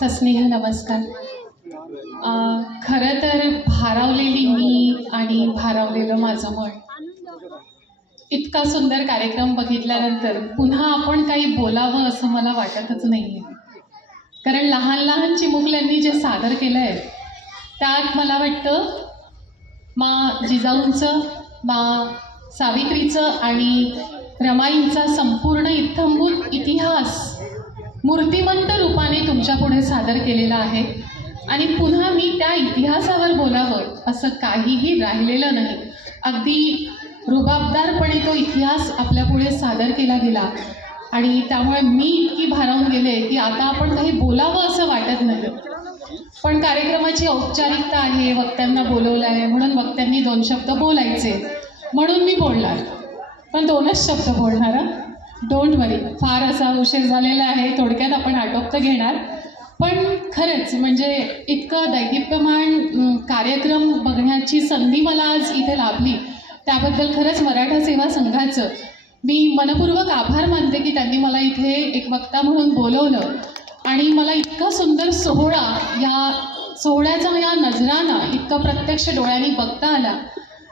सस्नेह नमस्कार. खरं तर भारावलेली मी आणि भारावलेलं माझं मन. इतका सुंदर कार्यक्रम बघितल्यानंतर पुन्हा आपण काही बोलावं असं मला वाटतच नाही आहे कारण लहान लहान चिमुकल्यांनी जे सादर केलं आहे त्यात मला वाटतं मा जिजाऊंचं मा सावित्रीचं आणि रमाईंचा संपूर्ण इत्थंभूत इतिहास मूर्तिमंत रूपाने तुमच्यापुढे सादर केलेला आहे. आणि पुन्हा मी त्या इतिहासावर बोलावं असं काहीही राहिलेलं नाही. अगदी रुबाबदारपणे तो इतिहास आपल्यापुढे सादर केला गेला. आणि त्यामुळे मी इतकी भारावून गेले की आता आपण काही बोलावं असं वाटत नाही. पण कार्यक्रमाची औपचारिकता आहे वक्त्यांना बोलवलं आहे म्हणून वक्त्यांनी दोन शब्द बोलायचे. म्हणून मी बोलणार. पण दोनच शब्द बोलणार डोंट वरी फार असा उशीर झालेला आहे. थोडक्यात आपण आटोप तर घेणार. पण खरंच म्हणजे इतकं दैदिप्यमान कार्यक्रम बघण्याची संधी मला आज इथे लाभली. त्याबद्दल खरंच मराठा सेवा संघाचं मी मनपूर्वक आभार मानते की त्यांनी मला इथे एक वक्ता म्हणून बोलवलं. आणि मला इतका सुंदर सोहळा या सोहळ्याचा या नजराना इतकं प्रत्यक्ष डोळ्यांनी बघता आला.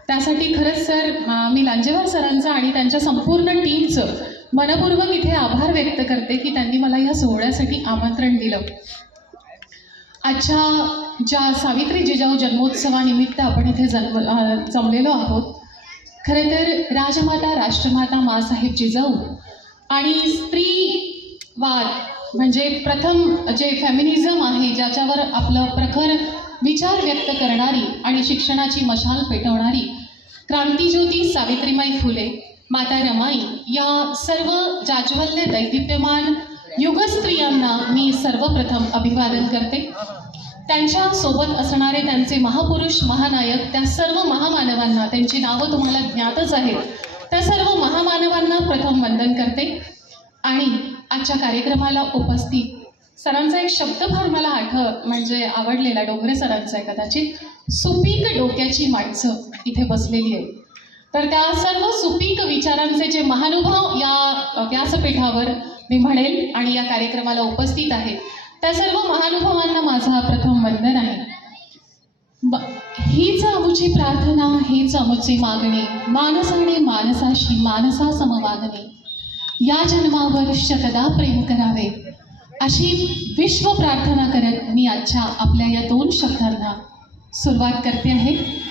त्यासाठी खरंच सर मी लांजेवार सरांचं आणि त्यांच्या संपूर्ण टीमचं मनपूर्वक इथे आभार व्यक्त करते की त्यांनी मला या सोहळ्यासाठी आमंत्रण दिलं. आजच्या ज्या सावित्री जिजाऊ जन्मोत्सवानिमित्त आपण इथे जन्म जमलेलो आहोत खरं तर राजमाता राष्ट्रमाता मासाहेब जिजाऊ आणि स्त्रीवाद म्हणजे प्रथम जे फेमिनिझम आहे ज्याच्यावर आपलं प्रखर विचार व्यक्त करणारी आणि शिक्षणाची मशाल पेटवणारी क्रांतीज्योती सावित्रीमाई फुले माता रमाई या सर्व जाज्वल्य दैदिप्यमान युगस्त्रियांना मी सर्वप्रथम अभिवादन करते. त्यांच्यासोबत असणारे त्यांचे महापुरुष महानायक त्या सर्व महामानवांना त्यांची नावं तुम्हाला ज्ञातच आहेत त्या सर्व महामानवांना प्रथम वंदन करते. आणि आजच्या कार्यक्रमाला उपस्थित सरांचा एक शब्द फार मला आठ म्हणजे आवडलेला डोंगरे सरांचा आहे कदाचित सुपीक डोक्याची माणसं इथे बसलेली आहे तर त्या सर्व सुपीक विचारांचे जे महानुभाव या व्यासपीठावर मी म्हणेल आणि या कार्यक्रमाला उपस्थित आहेत त्या सर्व महानुभावांना माझा प्रथम वंदन आहे. ब- हीच आमुची प्रार्थना हीच आमुची मागणी मानसाने मानसाशी मानसा समवागणे. या जन्मावर शतदा प्रेम करावे अशी विश्व प्रार्थना करत मी आजच्या आपल्या या दोन शब्दांना सुरुवात करते आहे.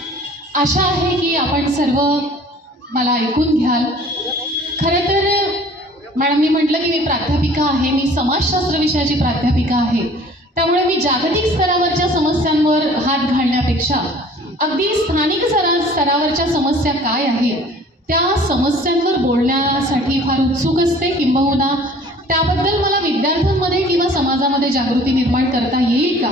आशा आहे की आपण सर्व मला ऐकून घ्याल. खरं तर मॅडम मी म्हटलं की मी प्राध्यापिका आहे मी समाजशास्त्र विषयाची प्राध्यापिका आहे. त्यामुळे मी जागतिक स्तरावरच्या समस्यांवर हात घालण्यापेक्षा अगदी स्थानिक स्तरा स्तरावरच्या समस्या काय आहेत त्या समस्यांवर बोलण्यासाठी फार उत्सुक असते किंबहुना त्याबद्दल मला विद्यार्थ्यांमध्ये किंवा समाजामध्ये जागृती निर्माण करता येईल का?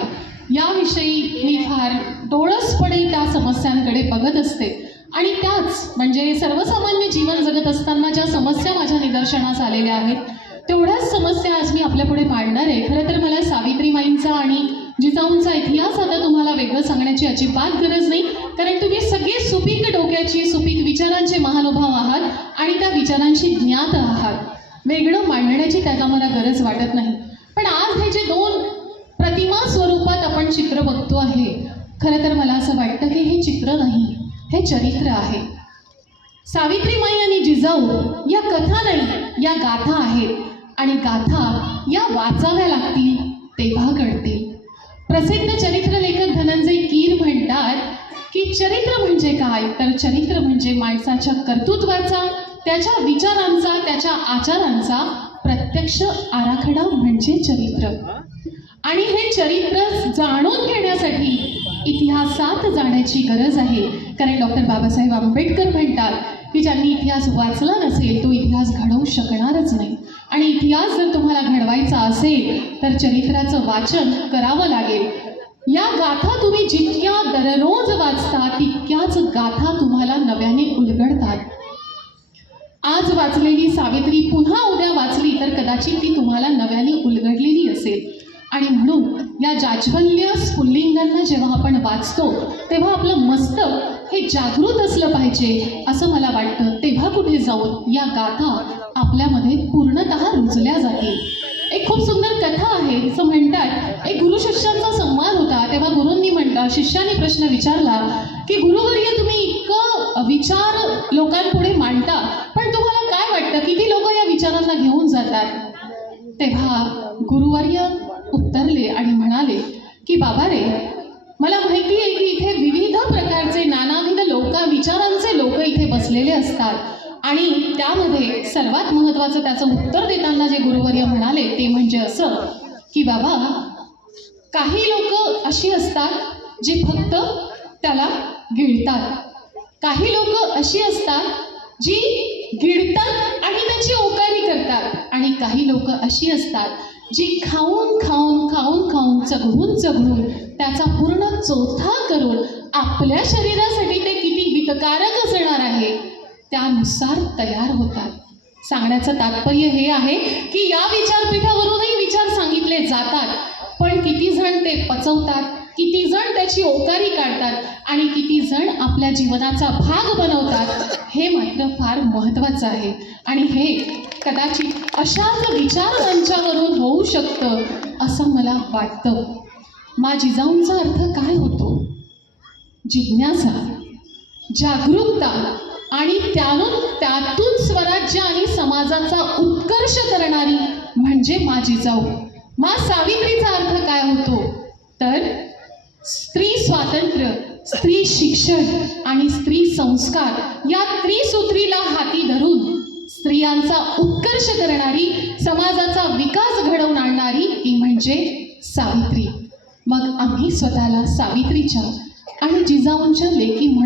याविषयी मी फार डोळसपणे त्या समस्यांकडे बघत असते. आणि त्याच म्हणजे सर्वसामान्य जीवन जगत असताना ज्या समस्या माझ्या निदर्शनास आलेल्या आहेत तेवढ्याच समस्या आज मी आपल्यापुढे मांडणार आहे. खरं तर मला सावित्रीमाईंचा आणि जिजाऊंचा इतिहास आता तुम्हाला वेगळं सांगण्याची अजिबात गरज नाही. कारण तुम्ही सगळे सुपीक डोक्याची सुपीक विचारांचे महानुभाव आहात आणि त्या विचारांशी ज्ञात आहात. वेगळं मांडण्याची त्याला मला गरज वाटत नाही. पण आज हे जे दोन प्रतिमा स्वरूपात आपण चित्र बघतो आहे खरं तर मला असं वाटतं की हे चित्र नाही हे चरित्र आहे. सावित्रीमाई आणि जिजाऊ या कथा नाही या गाथा आहेत. आणि गाथा या वाचाव्या लागतील तेव्हा कळतील. प्रसिद्ध चरित्र लेखक धनंजय कीर म्हणतात की चरित्र म्हणजे काय? तर चरित्र म्हणजे माणसाच्या कर्तृत्वाचा त्याच्या विचारांचा त्याच्या आचारांचा प्रत्यक्ष आराखडा म्हणजे चरित्र. आणि हे चरित्र जाणून घेण्यासाठी इतिहासात जाण्याची गरज आहे. कारण डॉक्टर बाबासाहेब आंबेडकर म्हणतात की ज्यांनी इतिहास वाचला नसेल तो इतिहास घडवू शकणारच नाही. आणि इतिहास जर तुम्हाला घडवायचा असेल तर चरित्राचं वाचन करावं लागेल. या गाथा तुम्ही जितक्या दररोज वाचता तितक्याच गाथा तुम्हाला नव्याने उलगडतात. आज वाचलेली सावित्री पुन्हा उद्या वाचली तर कदाचित ती तुम्हाला नव्याने उलगडलेली असेल. आणि म्हणून या जाज्वल्य स्फुल्लिंगांना जेव्हा आपण वाचतो तेव्हा आपलं मस्तक हे जागृत असलं पाहिजे असं मला वाटतं. तेव्हा कुठे जाऊन या गाथा आपल्यामध्ये पूर्णतः रुजल्या जातील. एक खूप सुंदर कथा आहे. असं म्हणतात एक गुरु शिष्यांचा संवाद होता. तेव्हा गुरूंनी म्हणता शिष्याने प्रश्न विचारला की गुरुवर्य तुम्ही इतकं विचार लोकांपुढे मांडता पण तुम्हाला काय वाटतं? किती लोक या विचारांना घेऊन जातात? तेव्हा गुरुवर्य उत्तरले आणि म्हणाले की बाबा रे मला माहिती आहे की इथे विविध प्रकारचे नानाविध लोक विचारांचे लोक इथे बसलेले असतात. आणि त्यामध्ये सर्वात महत्त्वाचं त्याचं उत्तर देताना जे गुरुवर्य म्हणाले ते म्हणजे असं की बाबा काही लोक अशी असतात जी फक्त त्याला गिळतात. काही लोक अशी असतात जी गिळतात आणि त्याची ओकारी करतात. आणि काही लोक अशी असतात जी खाऊन खाऊन खाऊन खाऊन चघळून चघळून त्याचा पूर्ण चोथा करून आपल्या शरीरासाठी ते किती हितकारक असणार आहे त्यानुसार तयार होतात. सांगण्याचं तात्पर्य हे आहे की या विचारपीठावरूनही विचार सांगितले जातात पण किती जण ते पचवतात किती जण त्याची ओकारी काढतात आणि किती जण आपल्या जीवनाचा भाग बनवतात हे मात्र फार महत्त्वाचं आहे. आणि हे कदाचित अशाच विचार मंचावरून होऊ शकतं असं मला वाटतं. मा जिजाऊंचा अर्थ काय होतो? जिज्ञासा जागरूकता आणि त्यातून त्यातून स्वराज्य आणि समाजाचा उत्कर्ष करणारी म्हणजे मा जिजाऊ. मा सावित्रीचा अर्थ काय होतो? तर स्त्री स्वातंत्र्य स्त्री शिक्षण आणि स्त्री संस्कार या त्रिसूत्रीला हाती धरून स्त्रियांचा उत्कर्ष करणारी समाजाचा विकास घडवून आणणारी ती म्हणजे सावित्री. मग आम्ही स्वतःला सावित्रीच्या आणि जिजाऊंच्या लेखी म्हणून